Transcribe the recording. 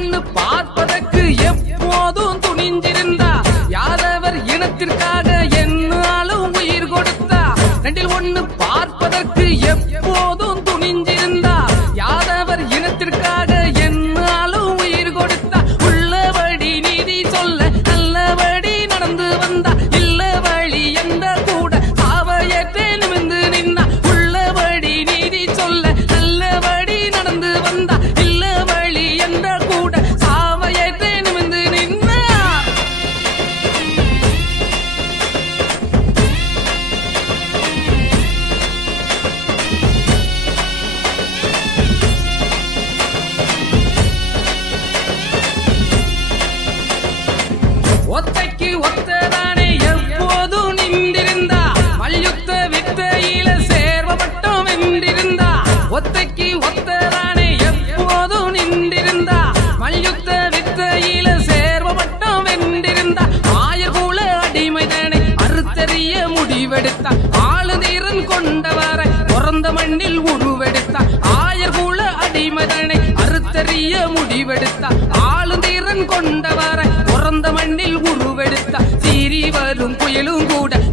ஒண்ணு பார்ப்பதற்கு எப்போதும் துணிஞ்சிருந்தா யாதவர் இனத்திற்காக என்னாலும் உயிர் கொடுத்தா ரெண்டில் ஒண்ணு பார்ப்பதற்கு எப்போதும் துணிஞ்சிருந்தா யாதவர் இனத்திற்காக என்னாலும் உயிர் கொடுத்தா உள்ளபடி நீதி சொல்ல நல்லபடி நடந்து வந்தா இல்ல வழி என்ற கூட சாவையற்றே நிமிர்ந்து நின்னா உள்ளபடி நீதி சொல்ல நல்லபடி நடந்து வந்தா இல்ல வழி என்ற கூட சாவையற்றே நிமிர்ந்து நின்னா ஒத்தைக்கு ஒத்ததானே எப்போதும் நின்றிருந்தா மல்யுத்த வித்தையில சேர்வப்பட்டம் வென்றிருந்தா ஒத்தைக்கு ஒத்ததானே எப்போதும் நின்றிருந்தா மல்யுத்த வித்தையில சேர்வப்பட்டம் வென்றிருந்தா ஆயர்கூல அடிமைதானே அறுத்தறிய முடிவெடுத்தா ஆளுநீரன் கொண்டவரை பிறந்த மண்ணில் உருவெடுத்தா ஆயர்கூல அடிமைதானே அறுத்தறிய முடிவெடுத்தா